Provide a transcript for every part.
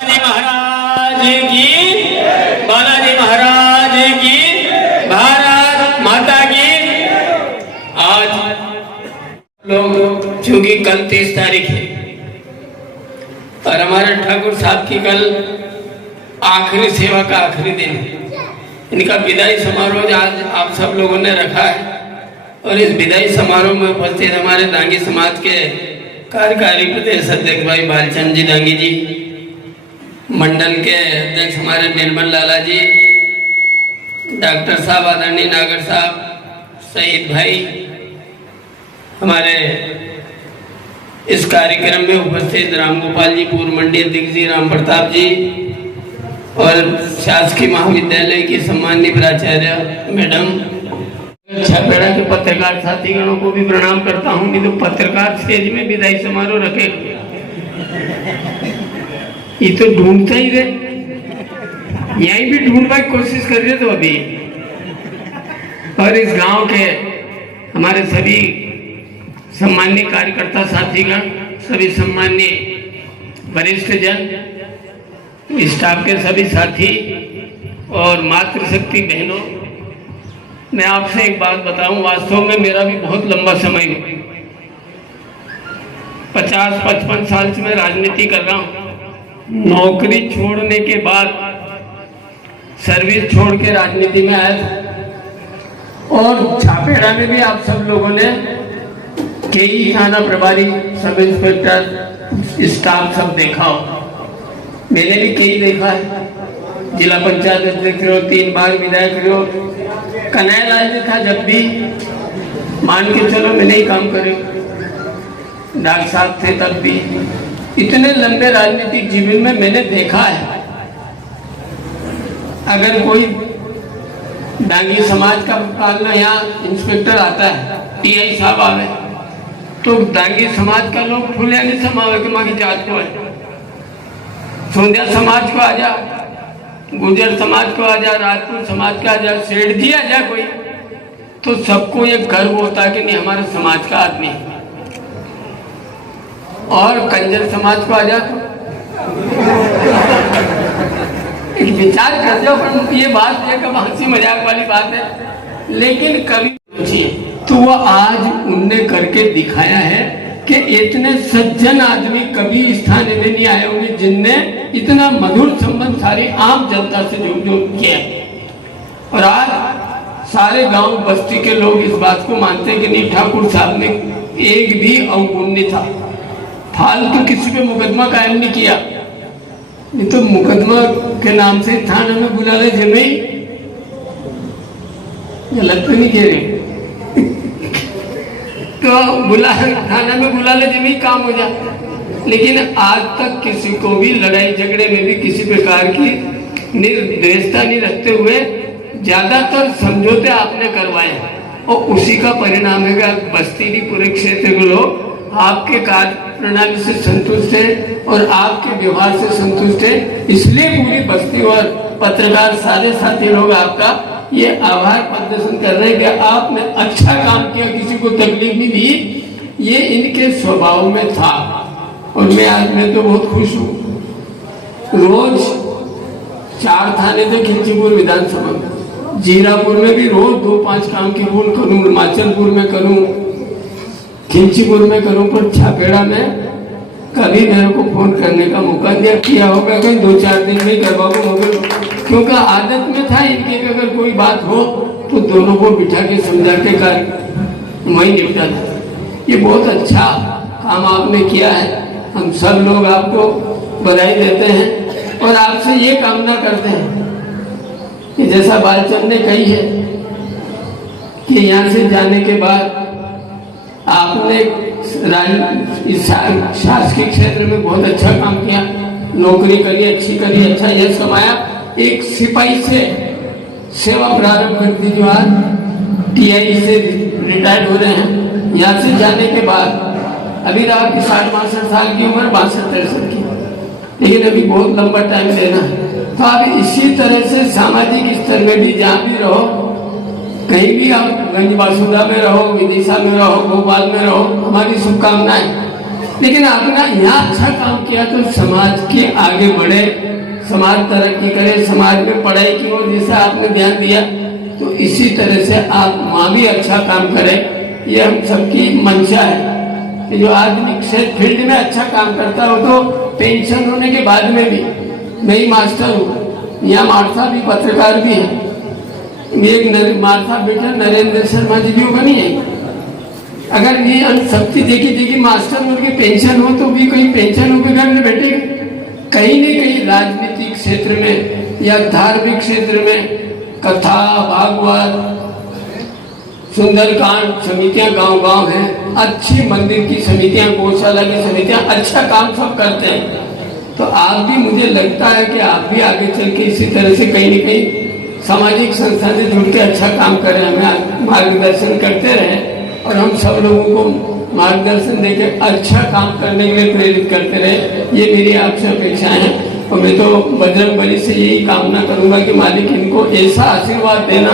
महाराज की, बालाजी महाराज की, भारत माता की। आज लोग चूंकि कल 30 तारीख है और हमारे ठाकुर साहब की कल आखिरी सेवा का आखिरी दिन है, इनका विदाई समारोह आज आप सब लोगों ने रखा है। और इस विदाई समारोह में उपस्थित हमारे दांगी समाज के कार्यकारी प्रदेश अध्यक्ष भाई बालचंद जी दांगी जी, मंडल के अध्यक्ष हमारे निर्मल लाला जी, डॉक्टर साहब आदरणीय नागर साहब, शहीद भाई, हमारे इस कार्यक्रम में उपस्थित राम गोपाल जी, पूर्व मंडी अध्यक्ष जी राम प्रताप जी और शासकीय महाविद्यालय की सम्माननीय प्राचार्य मैडम, छपेड़ा के पत्रकार साथीगणों को भी प्रणाम करता हूँ। नहीं तो पत्रकार स्टेज में विदाई समारोह रखे, ये तो ढूंढता ही रहे, यहीं भी ढूंढने की कोशिश कर रहे तो अभी। और इस गांव के हमारे सभी सम्माननीय कार्यकर्ता साथीगण, सभी सम्माननीय वरिष्ठ जन, स्टाफ के सभी साथी और मातृशक्ति बहनों, मैं आपसे एक बात बताऊं, वास्तव में मेरा भी बहुत लंबा समय है, 50-55 साल से मैं राजनीति कर रहा हूं। नौकरी छोड़ने के बाद सर्विस छोड़ के राजनीति में आया और छापेड़ा में भी आप सब लोगों ने कई थाना प्रभारी, सब इंस्पेक्टर, स्टाफ सब देखा हो, मैंने भी कई देखा है। जिला पंचायत अध्यक्ष रहो, 3 बार विधायक रहो, कन्हैया लाल देखा, जब भी मान के चलो मैंने ही काम करे, डॉक्टर साहब थे तब भी। इतने लंबे राजनीतिक जीवन में मैंने देखा है, अगर कोई डांगी समाज का पालना यहाँ इंस्पेक्टर आता है, टीआई साहब आवे, तो डांगी समाज का लोग फूलिया नहीं समावे कि माँ की जात को है, सोंधिया समाज को आ जा, गुर्जर समाज को आ जा, राजपूत समाज का आ जा, सेठ आ जा कोई, तो सबको ये गर्व होता है कि नहीं हमारे समाज का आदमी है। और कंजर समाज को आ जा तो एक विचार कर जाओ, पर ये बात ये कब हंसी मजाक वाली बात है, लेकिन कभी तो वो आज उनने करके दिखाया है कि इतने सज्जन आदमी कभी इस थाने में नहीं आए होंगे जिनने इतना मधुर संबंध सारी आम जनता से जो किया। और आज सारे गांव बस्ती के लोग इस बात को मानते हैं कि नहीं, ठाकुर साहब ने एक भी अवगुण नहीं था, फालतू किसी पे मुकदमा कायम नहीं किया, नहीं तो मुकदमा के नाम से थाना में बुला ले जमे, गलत तो नहीं कह रहे तो थाना में बुला ले जमी काम हो जाए। लेकिन आज तक किसी को भी लड़ाई झगड़े में भी किसी प्रकार की निर्दयता नहीं रखते हुए ज्यादातर समझौते आपने करवाए और उसी का परिणाम है कि बस्ती की पूरे क्षेत्र के लोग आपके कार्य प्रणाली से संतुष्ट है और आपके व्यवहार से संतुष्ट है। इसलिए पूरी बस्ती और पत्रकार सारे साथी लोग आपका ये आभार प्रदर्शन कर रहे हैं कि आपने अच्छा काम किया, किसी को तकलीफ नहीं दी, ये इनके स्वभाव में था। और मैं तो बहुत खुश हूँ। रोज 4 थाने थे खिलचीपुर विधानसभा में, जीरापुर में भी रोज 2-5 काम की फोन करूँ, हिमाचलपुर में करूँ, खिलचीपुर में करूँ, पर छापेड़ा में कभी मेरे को फोन करने का मौका दिया किया होगा कहीं 2-4 दिन में करवा होगा, क्योंकि आदत में था इनके कि अगर कोई बात हो तो दोनों को बिठा के समझा के कर वही निपटा था। ये बहुत अच्छा काम आपने किया है, हम सब लोग आपको बधाई देते हैं और आपसे ये कामना करते हैं कि जैसा बालचंद ने कही है कि यहाँ से जाने के बाद आपने शासकीय क्षेत्र में बहुत अच्छा काम किया, नौकरी करी, अच्छी करी, अच्छा यश कमाया, एक सिपाही से सेवा प्रारंभ कर दी जो आज टीआई से रिटायर्ड हो रहे हैं। यहाँ से जाने के बाद अभी आपकी 60-62 साल की उम्र, 62-63 की, लेकिन अभी बहुत लंबा टाइम लेना है। तो आप इसी तरह से सामाजिक स्तर में भी जहाँ भी रहो, कहीं भी आप गंज बासुदा में रहो, विदिशा में रहो, भोपाल में रहो, हमारी शुभकामनाएं लेकिन आपने यहाँ अच्छा काम किया तो समाज के आगे बढ़े, समाज तरक्की करे, समाज में पढ़ाई की ओर जैसा आपने ध्यान दिया तो इसी तरह से आप वहाँ भी अच्छा काम करें। ये हम सबकी मंशा है कि जो आदमी फील्ड में अच्छा काम करता है वो तो पेंशन होने के बाद में भी, मैं ही मास्टर हूँ, यहाँ मारसा भी पत्रकार भी है, एक मारसा बेटा नरेंद्र शर्मा जी भी होगा नहीं है। अगर ये सब चीज देखी मास्टर उनकी पेंशन हो तो भी कोई पेंशन होकर घर में बैठेगा, कहीं न कहीं राजनीतिक क्षेत्र में या धार्मिक क्षेत्र में कथा भागवत सुंदरकांड समितियां गांव-गांव हैं, अच्छी मंदिर की समितियां, गौशाला की समितियां अच्छा काम सब करते हैं। तो आप भी, मुझे लगता है कि आप भी आगे चल के इसी तरह से कहीं न कहीं सामाजिक संस्था से जुड़ के अच्छा काम करें, हमें मार्गदर्शन करते रहे और हम सब लोगों को मार्गदर्शन देकर अच्छा काम करने के लिए प्रेरित करते रहे। ये मेरी आपसे अपेक्षाएं हैं और मैं तो बजरंगबली से यही कामना करूंगा कि मालिक इनको ऐसा आशीर्वाद देना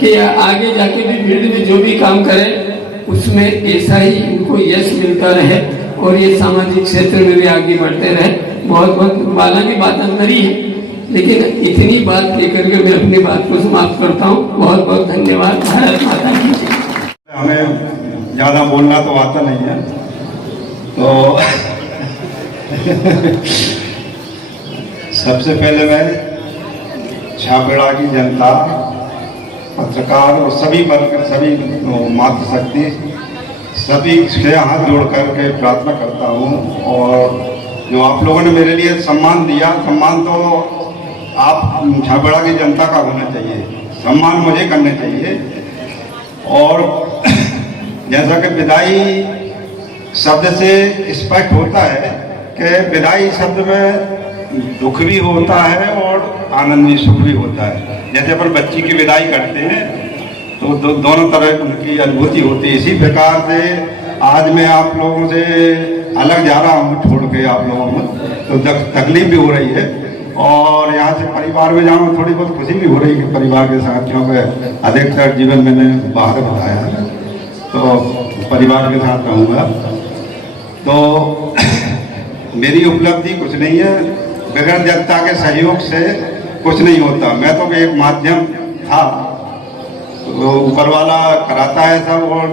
कि आगे जाके भी फील्ड में जो भी काम करें उसमें ऐसा ही इनको यश मिलता रहे और ये सामाजिक क्षेत्र में भी आगे बढ़ते रहे। बहुत बहुत बाला की बात अंदर ही है, लेकिन इतनी बात लेकर के मैं अपनी बात को समाप्त करता हूँ। बहुत बहुत धन्यवाद। भारत माता की जय। हमें ज़्यादा बोलना तो आता नहीं है, तो सबसे पहले मैं छापेड़ा की जनता, पत्रकार और सभी वर्ग, सभी मातृशक्ति, सभी से हाथ जोड़ करके प्रार्थना करता हूँ। और जो आप लोगों ने मेरे लिए सम्मान दिया, सम्मान तो आप छापेड़ा की जनता का होना चाहिए, सम्मान मुझे करने चाहिए। और जैसा कि विदाई शब्द से स्पष्ट होता है कि विदाई शब्द में दुख भी होता है और आनंद भी, सुख भी होता है। जैसे अपन बच्ची की विदाई करते हैं तो दोनों तरह उनकी अनुभूति होती है। इसी प्रकार से आज मैं आप लोगों से अलग जा रहा हूँ, छोड़ के आप लोगों में, तो तकलीफ भी हो रही है। और यहाँ से परिवार में जाऊँ थोड़ी बहुत खुशी भी हो रही है परिवार के साथ, क्योंकि अधिकतर जीवन मैंने बाहर बताया है, तो परिवार के साथ रहूँगा। तो मेरी उपलब्धि कुछ नहीं है, बगैर जनता के सहयोग से कुछ नहीं होता। मैं तो एक माध्यम था, तो ऊपर वाला कराता है सब, और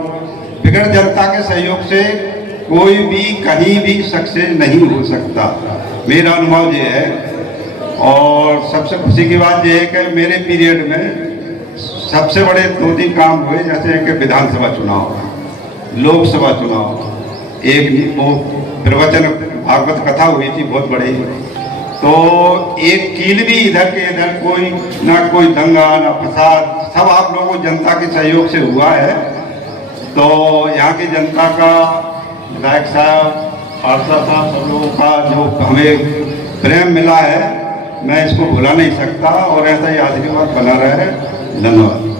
बगैर जनता के सहयोग से कोई भी कहीं भी सक्सेस नहीं हो सकता, मेरा अनुभव ये है। और सबसे खुशी की बात यह है कि मेरे पीरियड में सबसे बड़े 2-3 काम हुए, जैसे कि विधानसभा चुनाव, लोकसभा चुनाव, एक वो प्रवचन भागवत कथा हुई थी बहुत बड़ी, तो एक कील भी इधर के इधर कोई ना कोई दंगा ना फसाद, सब आप लोगों को जनता के सहयोग से हुआ है। तो यहाँ की जनता का, विधायक साहब, पार्षद साहब, सब लोगों का जो हमें प्रेम मिला है, मैं इसको भुला नहीं सकता और ऐसा ही आशीर्वाद बना रहा है। धन्यवाद।